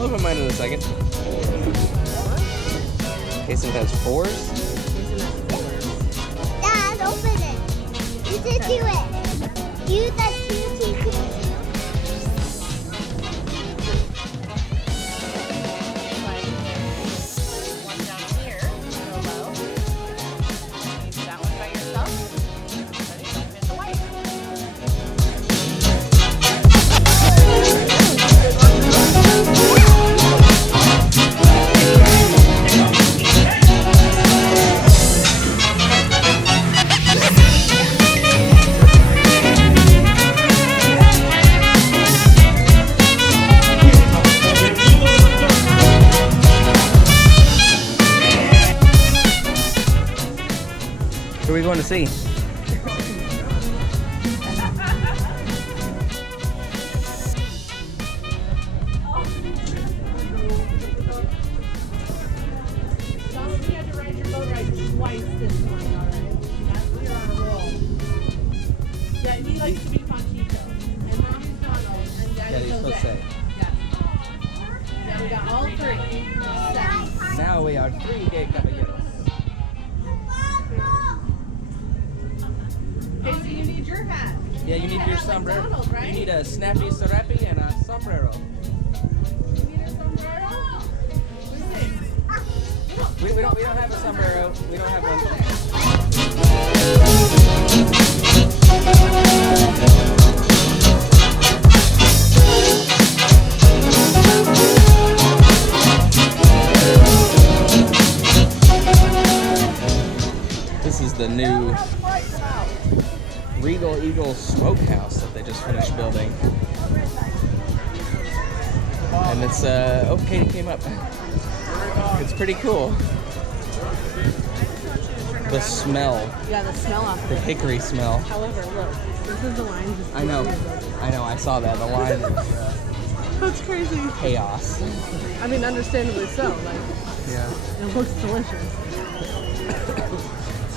I'll open mine in a second. Kason has 4s. Dad, open it. You did do it. You that two. One down here, go low. Use that one by yourself. Ready? Don't hit the white. Who are we going to see? You had to ride your boat ride twice this morning already. You're on a roll. Yeah, he likes to be Panchito. And Mommy's Donald. And Daddy's Jose. Yeah. Yeah, we got all 3. 7. Now we are 3 gay caballeros. Okay, so you need your hat. Yeah, you need your sombrero. Donald, right? You need a snappy serape and a sombrero. You need a sombrero? Who's this? We don't have a sombrero. We don't have one. This is the new Regal Eagle Smokehouse that they just finished building. And it's, oh, Katie came up. It's pretty cool. The smell, Yeah, the smell off the hickory smell. However, look, this is the line. I know, I saw that. The line is That's crazy. chaos. I mean, understandably so. Like, Yeah. it looks delicious.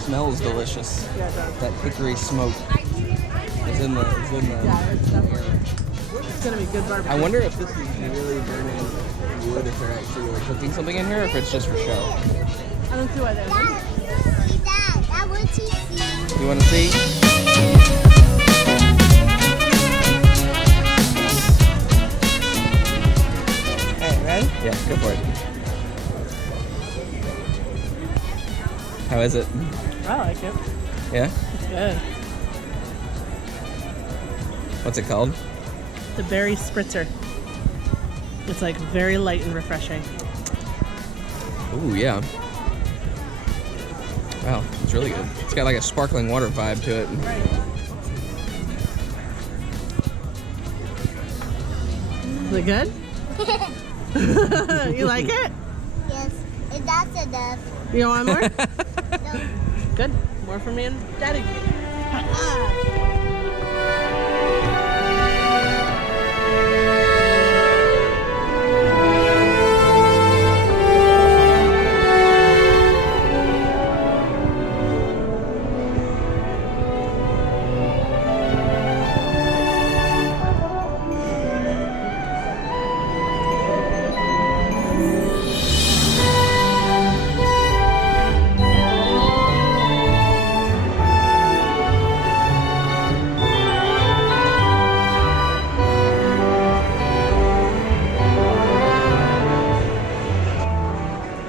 Smells delicious. Yeah, it does. That hickory smoke is in the. Yeah, it's definitely. It's gonna be good barbecue. I wonder if this is really burning wood, if they're actually really cooking something in here, or if it's just for show. I don't see why they would. Dad, that was cheesy. You want to see? Hey, ready? Yeah, go for it. How is it? I like it. Yeah? It's good. What's it called? The berry spritzer. It's like very light and refreshing. Ooh, yeah. Wow, it's really good. It's got like a sparkling water vibe to it. Right. Is it good? You like it? Yes, that's enough. You don't want more? No. Good. More for me and Daddy.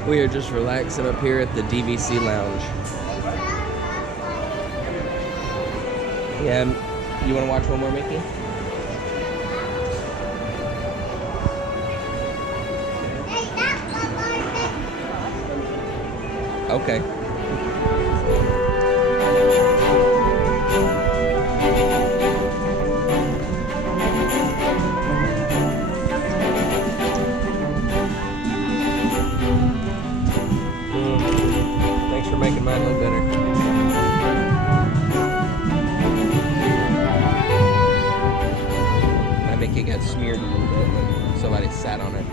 We are just relaxing up here at the DVC lounge. Yeah, you want to watch one more, Mickey? Hey, that's one more thing. Okay. Thanks for making mine look better. My Mickey got smeared a little bit when somebody sat on it.